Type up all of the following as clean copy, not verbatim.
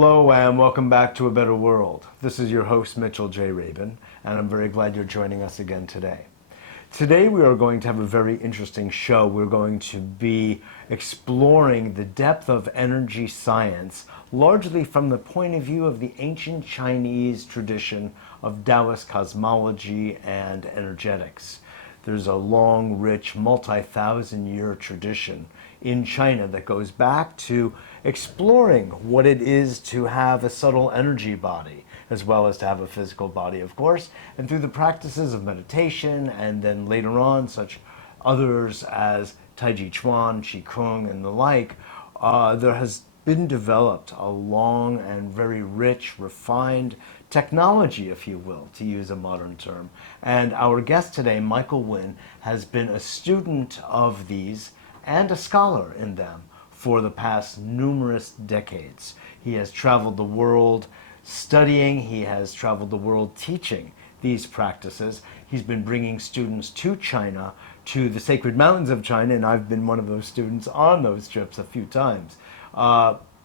Hello and welcome back to A Better World. This is your host Mitchell J. Rabin, and I'm very glad you're joining us again today. Today we are going to have a very interesting show. We're going to be exploring the depth of energy science, largely from the point of view of the ancient Chinese tradition of Taoist cosmology and energetics. There's a long, rich, multi-thousand-year tradition in China that goes back to exploring what it is to have a subtle energy body, as well as to have a physical body, of course, and through the practices of meditation, and then later on, such others as Tai Chi Chuan, Qi Kung, and the like, there has been developed a long and very rich, refined technology, if you will, to use a modern term. And our guest today, Michael Winn, has been a student of these and a scholar in them for the past numerous decades. He has traveled the world studying, he has traveled the world teaching these practices. He's been bringing students to China, to the sacred mountains of China, and I've been one of those students on those trips a few times,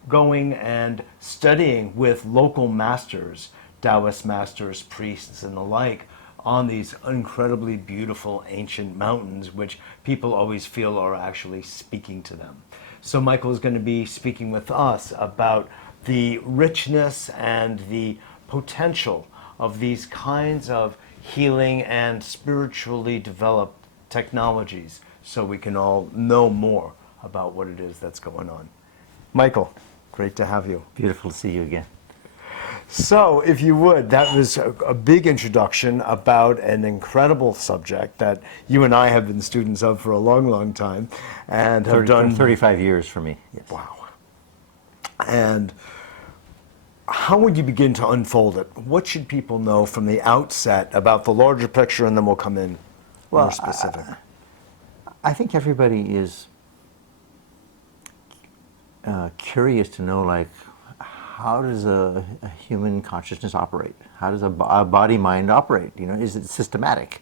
going and studying with local masters, Taoist masters, priests, and the like, on these incredibly beautiful ancient mountains, which people always feel are actually speaking to them. So Michael is going to be speaking with us about the richness and the potential of these kinds of healing and spiritually developed technologies, so we can all know more about what it is that's going on. Michael, great to have you. Beautiful to see you again. So, if you would, that was a big introduction about an incredible subject that you and I have been students of for a long, long time, and have done 35 years for me. Yes. Wow. And how would you begin to unfold it? What should people know from the outset about the larger picture, and then we'll come in more specific? I think everybody is curious to know, like, how does a human consciousness operate? How does a body-mind operate? You know, is it systematic?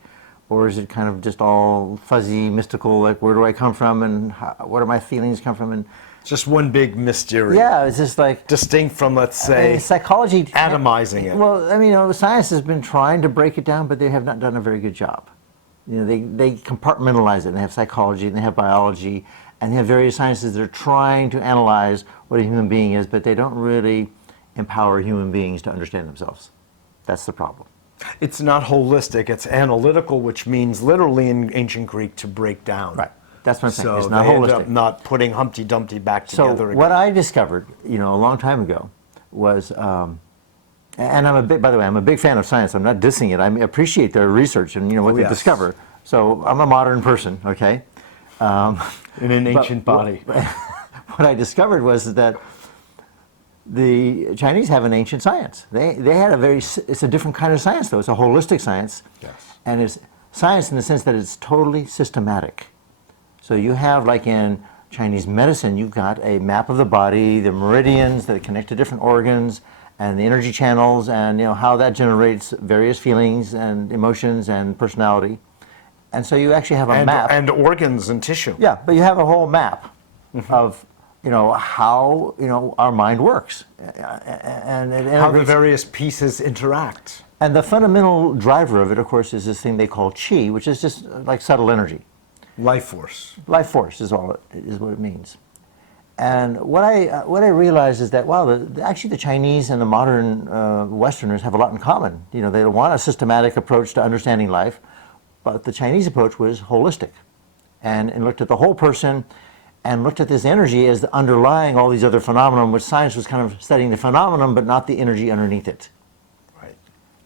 Or is it kind of just all fuzzy, mystical, like, where do I come from, and what do my feelings come from? And just one big mystery. yeah, it's just like... distinct from, let's say, psychology... atomizing it. Well, I mean, science has been trying to break it down, but they have not done a very good job. You know, they compartmentalize it. They have psychology, and they have biology, and they have various sciences that are trying to analyze what a human being is, but they don't really empower human beings to understand themselves. That's the problem. It's not holistic, it's analytical, which means literally in ancient Greek to break down. Right. That's what I'm saying. So it's not they holistic. end up not putting Humpty Dumpty back together So again. what I discovered, a long time ago was, and by the way, I'm a big fan of science. I'm not dissing it. I appreciate their research and what they discover. So I'm a modern person, okay? In an ancient body. What I discovered was that the Chinese have an ancient science. They had it's a different kind of science, though. It's a holistic science. Yes. And it's science in the sense that it's totally systematic. So you have, like in Chinese medicine, you've got a map of the body, the meridians that connect to different organs, and the energy channels, and how that generates various feelings and emotions and personality. And so you actually have a map. And organs and tissue. Yeah, but you have a whole map of how our mind works, and how the various pieces interact. And the fundamental driver of it, of course, is this thing they call qi, which is just like subtle energy. Life force. Life force is what it means. And what I realized is that actually the Chinese and the modern Westerners have a lot in common. They want a systematic approach to understanding life, but the Chinese approach was holistic, and looked at the whole person, and looked at this energy as the underlying all these other phenomena, which science was kind of studying the phenomenon, but not the energy underneath it. Right.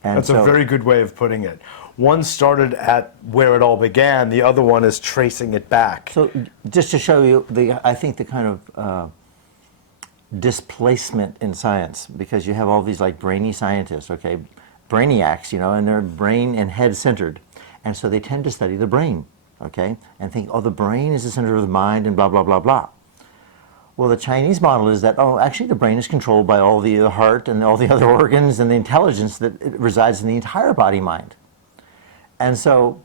And that's a very good way of putting it. One started at where it all began, the other one is tracing it back. So just to show you, I think the kind of displacement in science, because you have all these like brainy scientists, okay, brainiacs, and they're brain and head centered. And so they tend to study the brain, okay, and think, the brain is the center of the mind and blah, blah, blah, blah. Well, the Chinese model is that, actually the brain is controlled by all the heart and all the other organs and the intelligence that resides in the entire body-mind. And so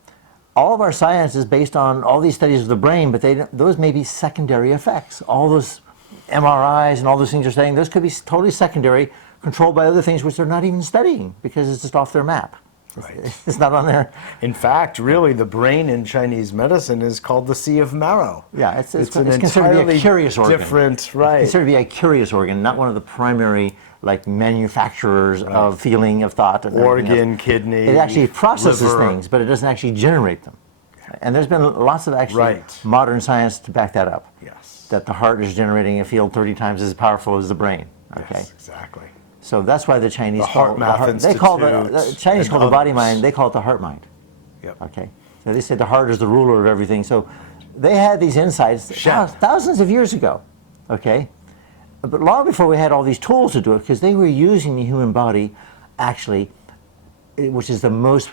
all of our science is based on all these studies of the brain, but those may be secondary effects. All those MRIs and all those things you're studying, those could be totally secondary, controlled by other things which they're not even studying because it's just off their map. Right. It's not on there. In fact, really, the brain in Chinese medicine is called the Sea of Marrow. Yeah, it's an considered to be a curious organ. Different, right? It's considered to be a curious organ, not one of the primary like manufacturers of feeling, of thought, and organ, kidney. It actually processes liver. things, but it doesn't actually generate them. And there's been lots of actually modern science to back that up. Yes. That the heart is generating a field 30 times as powerful as the brain. Okay. Yes, exactly. So that's why the Chinese They call the Chinese call the body mind, they call it the heart mind. Yep. Okay. So they said the heart is the ruler of everything. So they had these insights thousands of years ago. Okay. But long before we had all these tools to do it, because they were using the human body actually, which is the most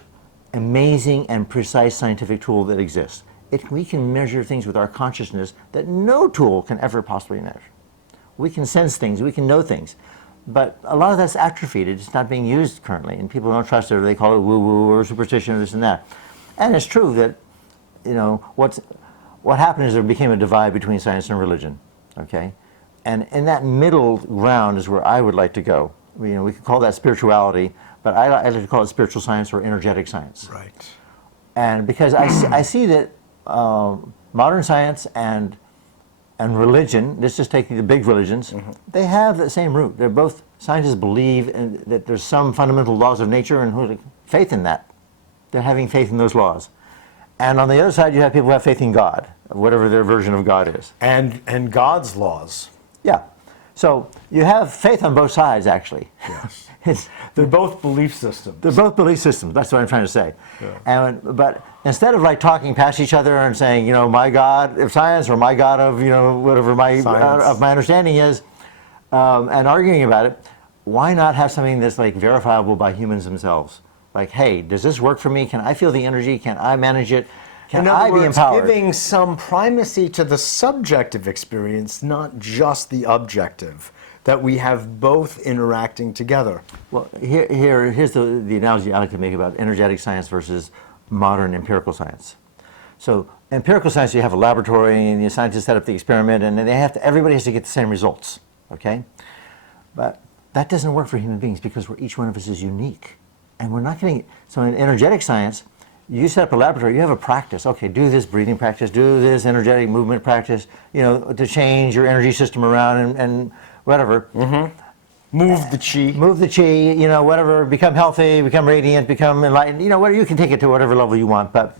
amazing and precise scientific tool that exists. We can measure things with our consciousness that no tool can ever possibly measure. We can sense things, we can know things. But a lot of that's atrophied. It's not being used currently, and people don't trust it, or they call it woo-woo or superstition or this and that. And it's true that, what happened is there became a divide between science and religion, okay? And in that middle ground is where I would like to go. We could call that spirituality, but I like to call it spiritual science or energetic science. Right. And because I see that modern science and religion, let's just take the big religions, they have the same root. They're both, scientists believe that there's some fundamental laws of nature and faith in that. They're having faith in those laws. And on the other side, you have people who have faith in God, whatever their version of God is. And God's laws. Yeah. So you have faith on both sides, actually. Yes. They're both belief systems. They're both belief systems. That's what I'm trying to say. Yeah. But instead of like talking past each other and saying, my God of science or my God of, whatever of my understanding is, and arguing about it, why not have something that's like verifiable by humans themselves? Like, hey, does this work for me? Can I feel the energy? Can I manage it? Can I be empowered? Giving some primacy to the subjective experience, not just the objective, that we have both interacting together. Well, here's the analogy I like to make about energetic science versus modern empirical science. So empirical science, you have a laboratory and the scientists set up the experiment and everybody has to get the same results, okay? But that doesn't work for human beings because each one of us is unique. And we're not getting, so in energetic science, you set up a laboratory, you have a practice. Okay, do this breathing practice, do this energetic movement practice, to change your energy system around and whatever. Move the chi. Move the chi, whatever, become healthy, become radiant, become enlightened, whatever, you can take it to whatever level you want. But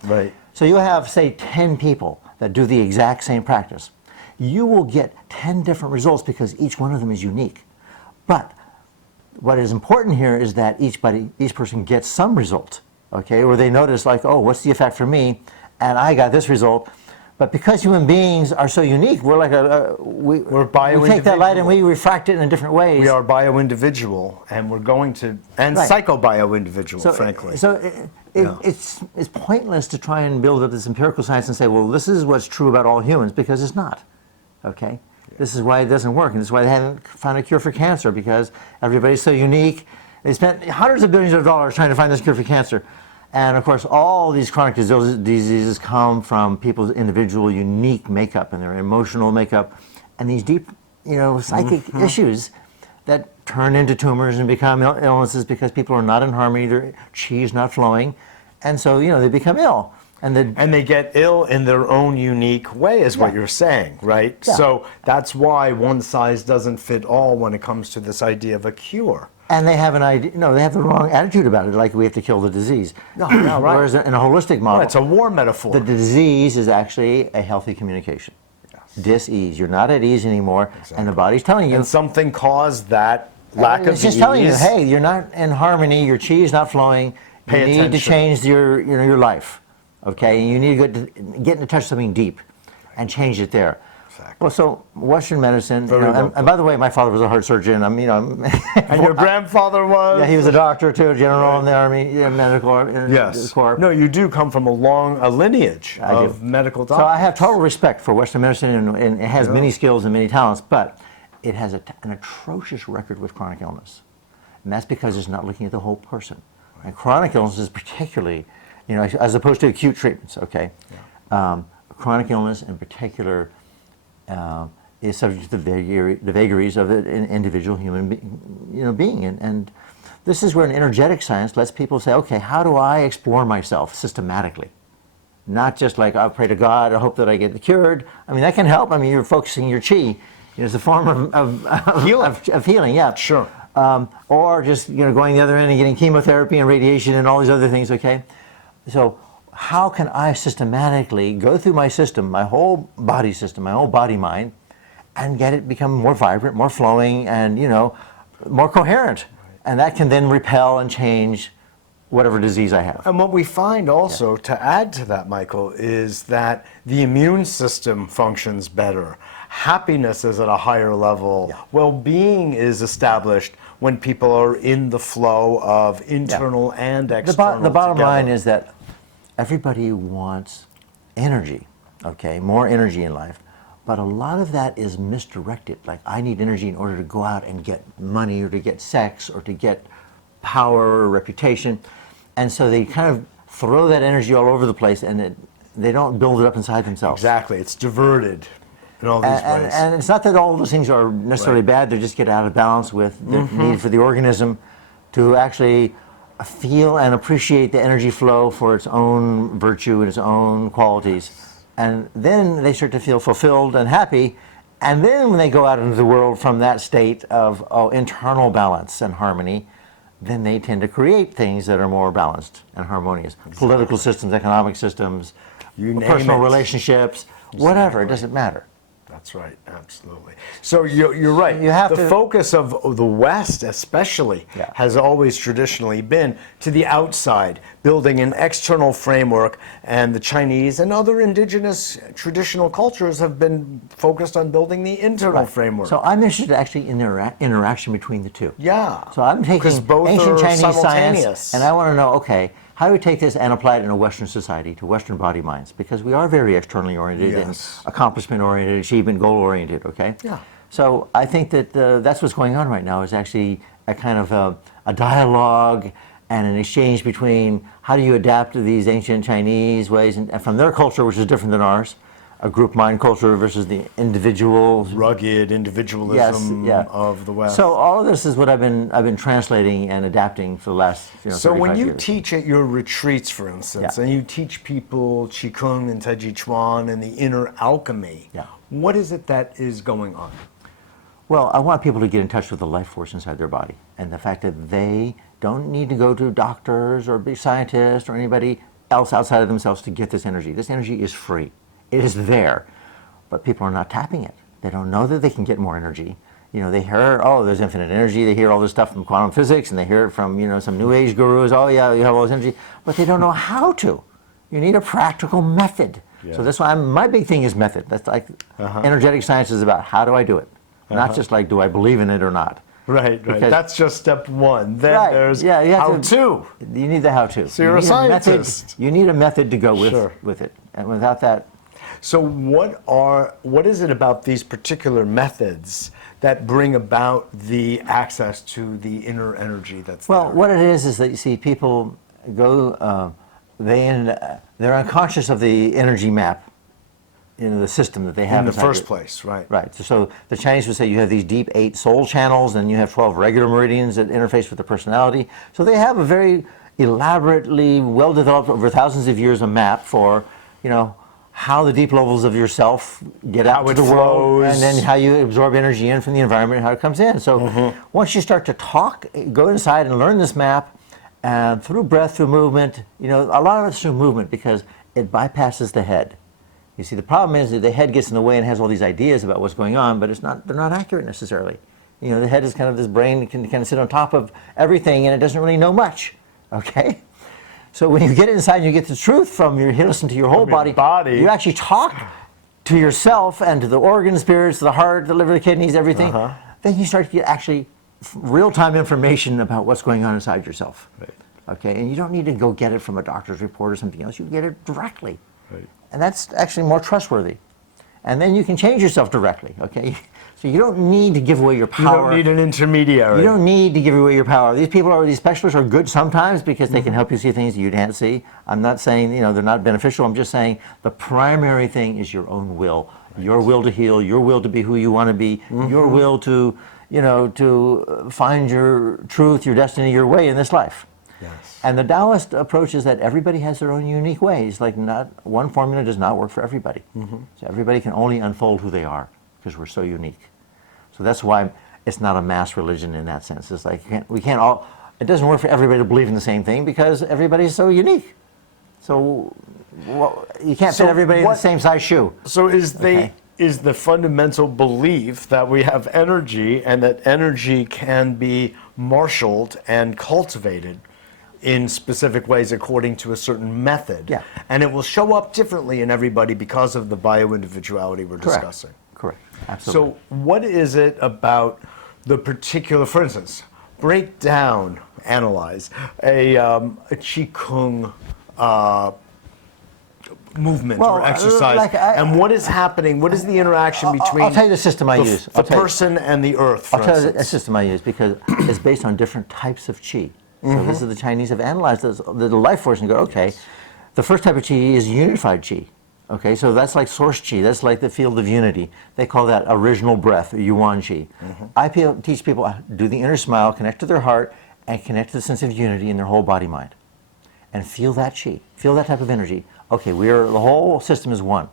so you have, say, 10 people that do the exact same practice. You will get 10 different results because each one of them is unique. But what is important here is that each person gets some result. Okay, or they notice like, oh, what's the effect for me? And I got this result. But because human beings are so unique, we're like we're bio-individual. We take that light and we refract it in different ways. We are bio-individual, and we're going to, and psycho-bio-individual, frankly. So it's pointless to try and build up this empirical science and say, well, this is what's true about all humans, because it's not. Okay? This is why it doesn't work, and this is why they haven't found a cure for cancer, because everybody's so unique. They spent hundreds of billions of dollars trying to find this cure for cancer. And of course, all these chronic diseases come from people's individual unique makeup and their emotional makeup and these deep, psychic issues that turn into tumors and become illnesses because people are not in harmony, their chi is not flowing, and so, they become ill. And they get ill in their own unique way, is what you're saying, right? Yeah. So that's why one size doesn't fit all when it comes to this idea of a cure. And they have they have the wrong attitude about it, like we have to kill the disease. Right. Whereas in a holistic model, it's a war metaphor. The disease is actually a healthy communication. Yes. Dis-ease. You're not at ease anymore, and the body's telling you. And something caused that lack of ease. It's just telling you, hey, you're not in harmony, your chi is not flowing, you need to change your life, okay? You need to get into touch with something deep and change it there. Well, so Western medicine, and by the way, my father was a heart surgeon. And your grandfather was? Yeah, he was a doctor too, a general in the Army, medical corps. No, you do come from a lineage of medical doctors. So I have total respect for Western medicine, and it has many skills and many talents, but it has an atrocious record with chronic illness, and that's because it's not looking at the whole person. And chronic illness is particularly, as opposed to acute treatments. Okay, chronic illness in particular. is subject to the vagaries of an individual human being. And this is where an energetic science lets people say, okay, how do I explore myself systematically? Not just like, I'll pray to God, I hope that I get cured. I mean, that can help. I mean, you're focusing your chi. It's a form of Healing. Of healing, yeah. Sure. Or just going the other end and getting chemotherapy and radiation and all these other things, okay? So how can I systematically go through my system, my whole body system, my whole body-mind, and get it become more vibrant, more flowing, and more coherent? And that can then repel and change whatever disease I have. And what we find also, to add to that, Michael, is that the immune system functions better. Happiness is at a higher level. Yeah. Well-being is established when people are in the flow of internal and external. The bottom together. line is that everybody wants energy, okay, more energy in life. But a lot of that is misdirected. Like, I need energy in order to go out and get money or to get sex or to get power or reputation. And so they kind of throw that energy all over the place, and they don't build it up inside themselves. Exactly. It's diverted in all these ways. And it's not that all those things are necessarily bad. They just get out of balance with the need for the organism to actually feel and appreciate the energy flow for its own virtue and its own qualities. And then they start to feel fulfilled and happy. And then when they go out into the world from that state of internal balance and harmony, then they tend to create things that are more balanced and harmonious. Exactly. Political systems, economic systems, personal relationships, whatever, it doesn't matter. That's right, absolutely. So you're right. You have the focus of the West especially has always traditionally been to the outside, building an external framework, and the Chinese and other indigenous traditional cultures have been focused on building the internal framework. So I'm interested actually in the interaction between the two. Yeah. So I'm taking both ancient are Chinese simultaneous. science, and I want to know, okay, how do we take this and apply it in a Western society, to Western body minds? Because we are very externally oriented and accomplishment oriented, achievement goal oriented, okay? Yeah. So I think that that's what's going on right now, is actually a kind of a dialogue and an exchange between how do you adapt to these ancient Chinese ways and from their culture, which is different than ours, a group mind culture versus the individual rugged individualism of the West. So all of this is what I've been translating and adapting for the last 35 years. So when you teach at your retreats, for instance, and you teach people Qigong and Tai Chi Chuan and the inner alchemy, what is it that is going on? Well, I want people to get in touch with the life force inside their body, and the fact that they don't need to go to doctors or be scientists or anybody else outside of themselves to get this energy. This energy is free. It is there, but people are not tapping it. They don't know that they can get more energy. They hear, oh, there's infinite energy. They hear all this stuff from quantum physics, and they hear it from, some new age gurus. Oh, yeah, you have all this energy, but they don't know how to. You need a practical method. Yeah. So that's why my big thing is method. That's like energetic science is about how do I do it, not just like do I believe in it or not. Right. That's just step one. Then there's how-to. You need the how-to. So you're a scientist. You need a method to go with it, and without that. So what is it about these particular methods that bring about the access to the inner energy that's there? Well, what it is that you see people go, they're unconscious of the energy map, the system that they have in the first place, right? Right. So the Chinese would say you have these deep 8 soul channels, and you have 12 regular meridians that interface with the personality. So they have a very elaborately, well-developed over thousands of years a map for, how the deep levels of yourself get out to the world, and then how you absorb energy in from the environment and how it comes in. So once you start to talk, go inside and learn this map, and through breath, through movement, a lot of it's through movement because it bypasses the head. You see, the problem is that the head gets in the way and has all these ideas about what's going on, but they're not accurate necessarily. The head is kind of this brain that can kind of sit on top of everything, and it doesn't really know much, okay? So when you get inside and you get the truth you listen to your whole body, you actually talk to yourself and to the organs, spirits, the heart, the liver, the kidneys, everything. Then you start to get actually real-time information about what's going on inside yourself. Right. Okay, and you don't need to go get it from a doctor's report or something else. You can get it directly. Right. And that's actually more trustworthy. And then you can change yourself directly, okay? So you don't need to give away your power. You don't need an intermediary. You don't need to give away your power. These specialists are good sometimes because they can help you see things you can't see. I'm not saying, they're not beneficial. I'm just saying the primary thing is your own will, Your will to heal, your will to be who you want to be, your will to, to find your truth, your destiny, your way in this life. Yes. And the Taoist approach is that everybody has their own unique ways. Like, not one formula does not work for everybody. So everybody can only unfold who they are because we're so unique. So that's why it's not a mass religion in that sense. It's like we can't all. It doesn't work for everybody to believe in the same thing because everybody's so unique. So you can't fit everybody in the same size shoe. So is the fundamental belief that we have energy and that energy can be marshaled and cultivated in specific ways according to a certain method. Yeah. And it will show up differently in everybody because of the bio-individuality we're discussing. Correct. Absolutely. So what is it about the particular, for instance, break down, analyze a Qigong movement or exercise, and what is happening, what is the interaction between I'll tell you the system I use. The person and the earth, for I'll tell you instance. the system I use because it's based on different types of qi. So this is the Chinese have analyzed the life force and go, okay, the first type of qi is unified qi. Okay, so that's like source qi. That's like the field of unity. They call that original breath, or yuan qi. I teach people how to do the inner smile, connect to their heart, and connect to the sense of unity in their whole body mind. And feel that qi. Feel that type of energy. Okay, the whole system is one.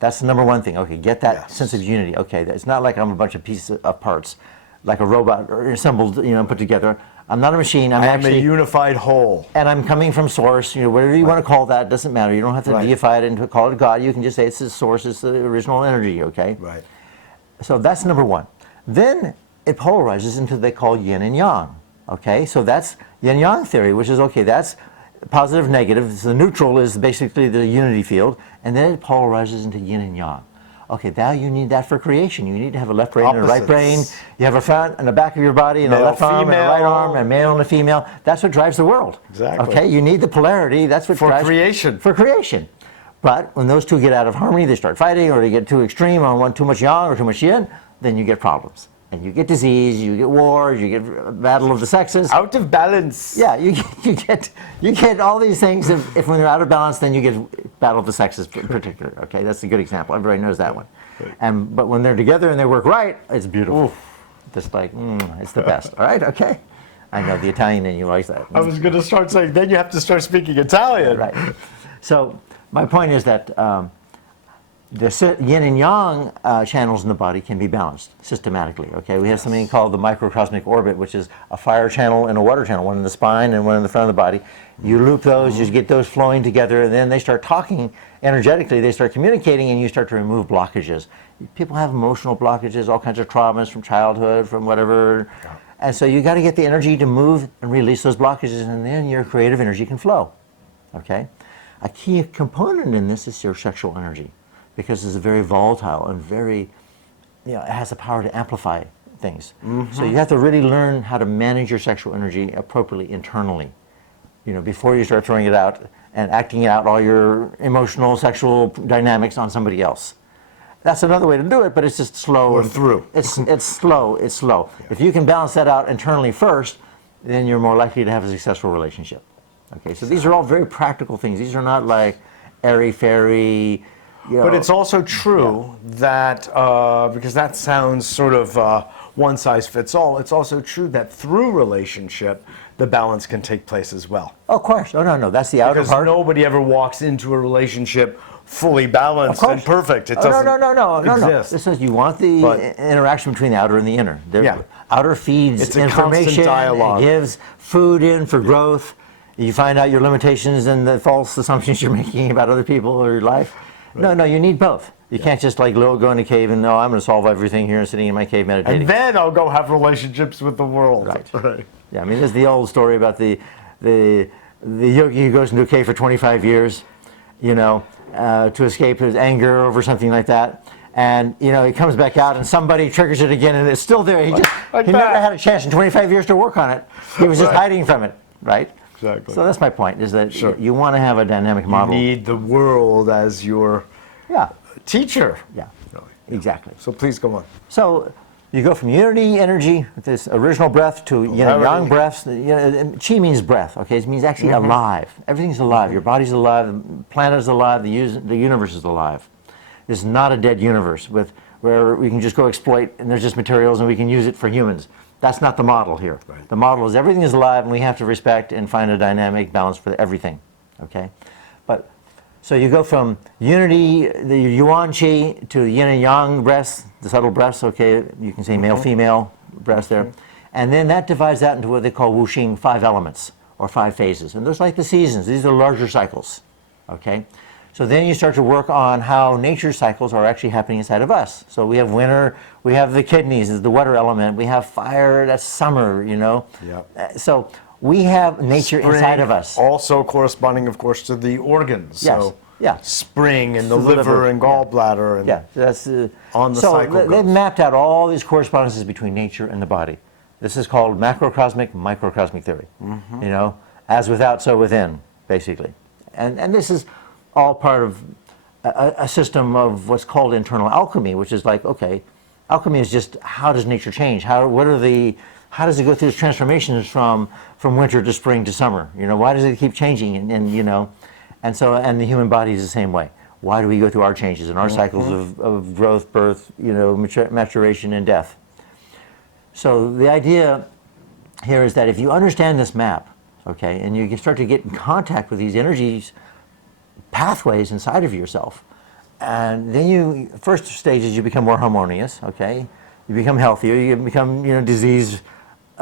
That's the number one thing. Okay, get that sense of unity. Okay, it's not like I'm a bunch of pieces of parts, like a robot or assembled, put together. I'm not a machine. I'm actually a unified whole. And I'm coming from source. Whatever you want to call that, doesn't matter. You don't have to deify it and call it God. You can just say it's the source, it's the original energy. Okay. Right. So that's number one. Then it polarizes into what they call yin and yang. Okay. So that's yin yang theory, which is okay. That's positive, negative. So the neutral is basically the unity field, and then it polarizes into yin and yang. Okay, now you need that for creation. You need to have a left brain and a right brain. You have a front and the back of your body and a left arm and a right arm and a male and a female. That's what drives the world. Exactly. Okay, you need the polarity. That's what drives creation. For creation. But when those two get out of harmony, they start fighting, or they get too extreme on one, too much yang or too much yin, then you get problems. And you get disease, you get wars, you get battle of the sexes. Out of balance. Yeah, you get all these things. If when they're out of balance, then you get battle of the sexes in particular. Okay, that's a good example. Everybody knows that one. But when they're together and they work right, it's beautiful. Oof. Just like it's the best. All right, okay. I know the Italian in you likes that. I was going to start saying, then you have to start speaking Italian. Right. So my point is that the yin and yang channels in the body can be balanced systematically. Okay, we have something called the microcosmic orbit, which is a fire channel and a water channel, one in the spine and one in the front of the body. You loop those, you get those flowing together, and then they start talking energetically. They start communicating, and you start to remove blockages. People have emotional blockages, all kinds of traumas from childhood, from whatever, and so you got to get the energy to move and release those blockages, and then your creative energy can flow. Okay, a key component in this is your sexual energy, because it's very volatile and very, it has the power to amplify things. So you have to really learn how to manage your sexual energy appropriately internally, before you start throwing it out and acting out all your emotional, sexual dynamics on somebody else. That's another way to do it, but it's just slow. Or through. It's slow. It's slow. Yeah. If you can balance that out internally first, then you're more likely to have a successful relationship. Okay, so these are all very practical things. These are not like airy-fairy. But it's also true that, because that sounds sort of one size fits all, it's also true that through relationship, the balance can take place as well. Oh, of course. Oh, no. That's the outer part. Because nobody ever walks into a relationship fully balanced and perfect. It doesn't exist. This is, you want the interaction between the outer and the inner. The outer feeds it's a information, constant dialogue. It gives food in for growth. You find out your limitations and the false assumptions you're making about other people or your life. Right. No, you need both. You can't just like go in a cave and I'm going to solve everything here and sitting in my cave meditating. And then I'll go have relationships with the world. Right. Yeah, I mean, there's the old story about the yogi who goes into a cave for 25 years, to escape his anger over something like that. And, he comes back out and somebody triggers it again and it's still there. He never had a chance in 25 years to work on it. He was just hiding from it, right? Exactly. So that's my point, is that you want to have a dynamic model. You need the world as your teacher. Yeah, exactly. So please go on. So you go from unity energy, this original breath, to yin and yang breaths. Qi means breath, okay? It means actually alive. Everything's alive. Your body's alive, the planet is alive, the universe is alive. This is not a dead universe where we can just go exploit and there's just materials and we can use it for humans. That's not the model here. Right. The model is everything is alive and we have to respect and find a dynamic balance for everything. Okay? But so you go from unity, the yuan qi, to yin and yang breaths, the subtle breaths, okay, you can say male, female breaths there. And then that divides that into what they call wuxing, 5 elements or 5 phases. And those like the seasons, these are larger cycles. Okay? So then you start to work on how nature cycles are actually happening inside of us. So we have winter, we have the kidneys, is the weather element, we have fire, that's summer, you know. Yep. So we have nature Spring, inside of us. Also corresponding, of course, to the organs. Yes. So Yeah. spring and the So the liver liver, and yeah. gallbladder. And Yeah, that's on the so cycle they've goes. mapped out all these correspondences between nature and the body. This is called macrocosmic, microcosmic theory. You know, as without, so within, basically. And this is all part of a system of what's called internal alchemy, which is like, okay, alchemy is just how does nature change? How does it go through its transformations from winter to spring to summer? You know, why does it keep changing? And you know, and the human body is the same way. Why do we go through our changes and our cycles of growth, birth, you know, maturation and death? So the idea here is that if you understand this map, okay, and you can start to get in contact with these energies, pathways inside of yourself, and then first stage is you become more harmonious, okay? You become healthier, you become, you know, disease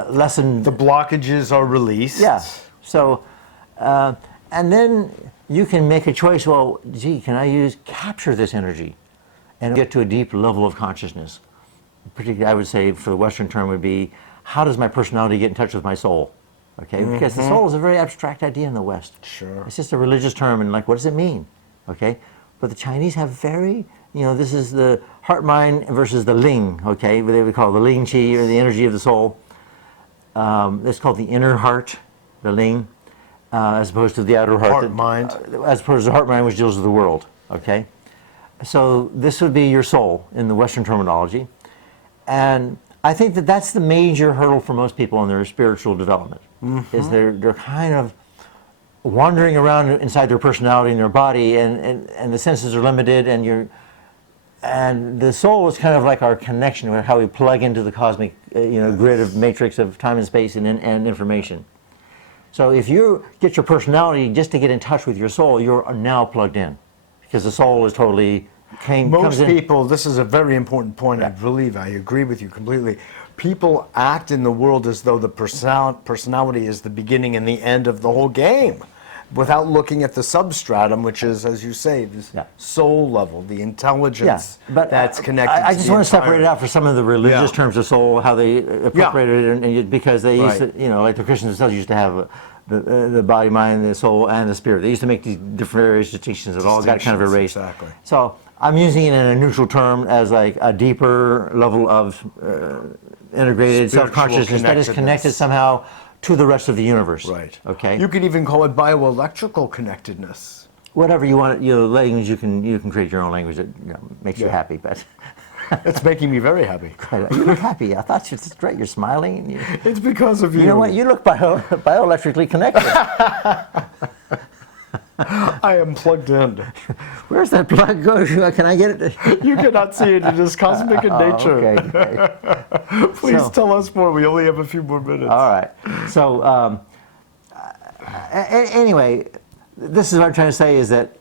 lessened. the blockages are released. Yeah. So, and then you can make a choice. Well, gee, can I capture this energy and get to a deep level of consciousness? Particularly, I would say for the Western term would be, how does my personality get in touch with my soul? Okay, because the soul is a very abstract idea in the West. Sure. It's just a religious term, and like, what does it mean? Okay, but the Chinese have very, you know, this is the heart mind versus the ling. Okay, what they would call the ling qi, or the energy of the soul. It's called the inner heart, the ling, as opposed to the outer heart. Heart mind. As opposed to the heart mind, which deals with the world. Okay, so this would be your soul in the Western terminology, and I think that that's the major hurdle for most people in their spiritual development. Is they're kind of wandering around inside their personality and their body, and the senses are limited, and the soul is kind of like our connection, or how we plug into the cosmic grid of matrix of time and space and information. So if you get your personality just to get in touch with your soul, you're now plugged in, because the soul is totally Most people, this is a very important point, I believe, I agree with you completely. People act in the world as though the personality is the beginning and the end of the whole game, without looking at the substratum, which is, as you say, this soul level, the intelligence but that's connected I just want to separate it entire- out for some of the religious terms of soul, how they appropriated it, and because they used to, you know, like the Christians themselves used to have the body, mind, the soul, and the spirit. They used to make these different various distinctions that all got kind of erased. Exactly. So I'm using it in a neutral term as like a deeper level of integrated Spiritual self-consciousness that is connected somehow to the rest of the universe. Right. Okay. You could even call it bioelectrical connectedness. Whatever you want, language you can create your own language that makes you happy. But It's making me very happy. you look happy. I thought you're straight. You're smiling. And It's because of you. you know what? You look bioelectrically connected. I am plugged in. Where's that plug go? Can I get it? You cannot see it. It is cosmic in nature. Okay. Please tell us more. We only have a few more minutes. All right. So anyway, this is what I'm trying to say is that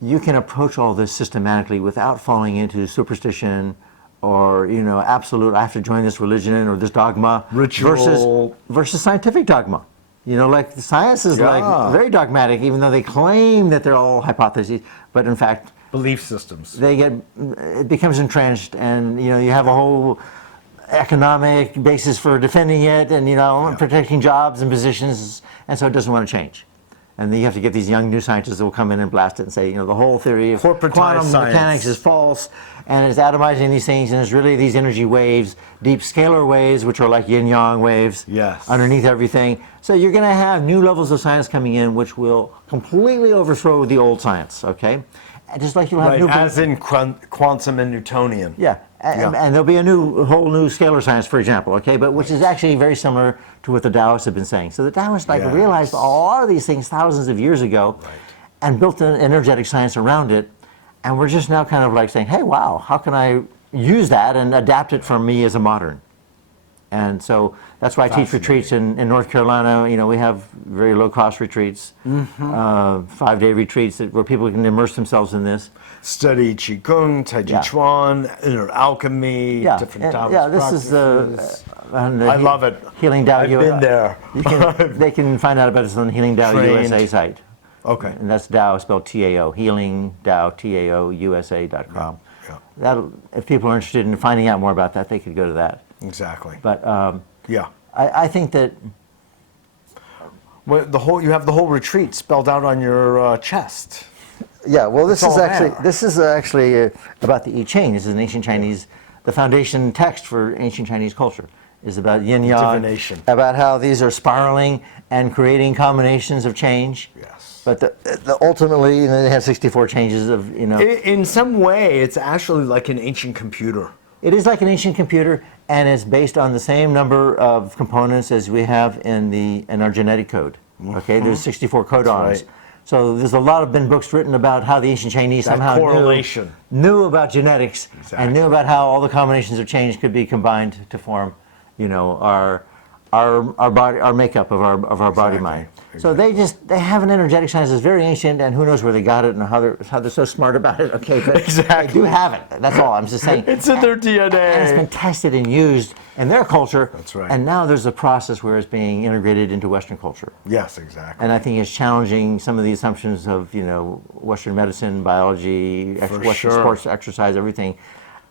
you can approach all this systematically without falling into superstition or absolute. I have to join this religion or this dogma. Ritual versus scientific dogma. Like the science is like very dogmatic, even though they claim that they're all hypotheses, but in fact, belief systems. it becomes entrenched, and you have a whole economic basis for defending it, and protecting jobs and positions, and so it doesn't want to change. And then you have to get these young new scientists that will come in and blast it and say, the whole theory of quantum mechanics is false, and it's atomizing these things, and it's really these energy waves, deep scalar waves, which are like yin-yang waves, underneath everything. So you're going to have new levels of science coming in, which will completely overthrow the old science, okay? And just like you'll have new... as in quantum and Newtonian. And there'll be a whole new scalar science, for example, okay? But which is actually very similar to what the Taoists have been saying. So the Taoists realized a lot of these things thousands of years ago and built an energetic science around it. And we're just now kind of like saying, hey, wow, how can I use that and adapt it for me as a modern? And so that's why I teach retreats in North Carolina. You know, we have very low-cost retreats, 5-day retreats where people can immerse themselves in this. Study Qigong, Tai Chi Chuan, inner alchemy, different Taoist this practices. is I love it. Healing Tao. I've been there. They can find out about this on the Healing Tao USA site. Okay. And that's Tao spelled T-A-O, Healing Tao, T-A-O, USA.com. Yeah. That'll, if people are interested in finding out more about that, they could go to that. Exactly. But yeah, I think that well, you have the whole retreat spelled out on your chest. yeah. Well, this is actually about the I Ching. This is an ancient Chinese. The foundation text for ancient Chinese culture is about yin yang, divination, about how these are spiraling and creating combinations of change. Yes. But ultimately, you know, they have 64 changes of, you know. In some way, it's actually like an ancient computer. It is like an ancient computer, and it's based on the same number of components as we have in our genetic code. Okay, there's 64 codons. Right. So there's been books written about how the ancient Chinese somehow knew about genetics and knew about how all the combinations of change could be combined to form, you know, our body, our makeup of our body mind. So they have an energetic science that's very ancient, and who knows where they got it and how they're so smart about it. Okay, but they do have it. That's all I'm just saying. It's in their DNA. And it's been tested and used in their culture. That's right. And now there's a process where it's being integrated into Western culture. Yes, exactly. And I think it's challenging some of the assumptions of, you know, Western medicine, biology, Western sports, exercise, everything.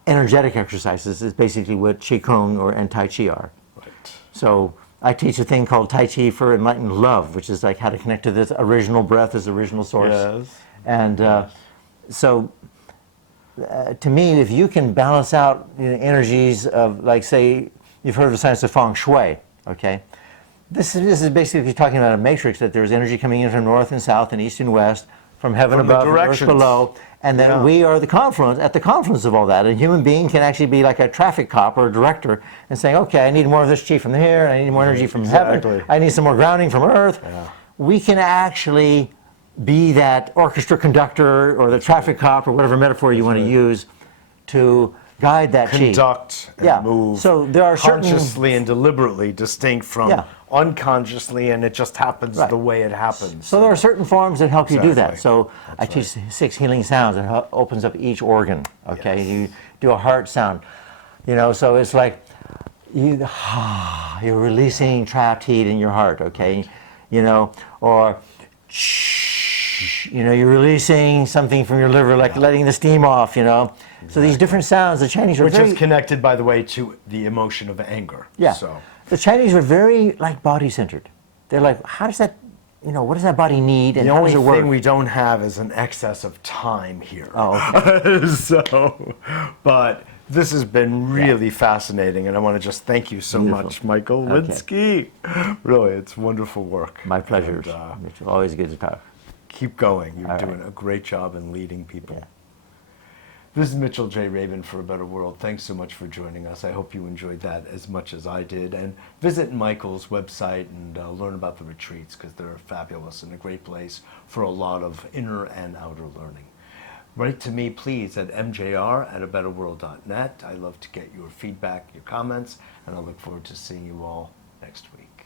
Energetic exercises is basically what Qigong and Tai Chi are. Right. So I teach a thing called Tai Chi for enlightened love, which is like how to connect to this original breath as original source. Yes. And so to me, if you can balance out, you know, energies of, like, say, you've heard of the science of feng shui, okay? This is basically talking about a matrix, that there's energy coming in from north and south and east and west, from heaven above and earth below, and that we are at the confluence of all that. A human being can actually be like a traffic cop or a director and saying, okay, I need more of this chi from here, I need more energy from heaven, I need some more grounding from earth. Yeah. We can actually be that orchestra conductor or the traffic cop or whatever metaphor you want to use to guide that conduct chi. And move. So there are consciously and deliberately distinct from unconsciously, and it just happens the way it happens. So there are certain forms that help you do that. So I teach 6 healing sounds that opens up each organ. Okay, yes. You do a heart sound. You know, so it's like you're releasing trapped heat in your heart. Okay, you know, or you know, you're releasing something from your liver, like letting the steam off. You know. So these different sounds, the Chinese are which is connected, by the way, to the emotion of anger. Yeah. So the Chinese are very like body-centered. They're like, how does that, you know, what does that body need, and how does it work? The only thing we don't have is an excess of time here. Oh, okay. So, but this has been really fascinating, and I want to just thank you so much, Michael Linsky. Really, it's wonderful work. My pleasure. It's always good to talk. Keep going. You're doing a great job in leading people. Yeah. This is Mitchell J. Rabin for A Better World. Thanks so much for joining us. I hope you enjoyed that as much as I did. And visit Michael's website and learn about the retreats, because they're fabulous and a great place for a lot of inner and outer learning. Write to me, please, at mjr@abetterworld.net. I love to get your feedback, your comments, and I look forward to seeing you all next week.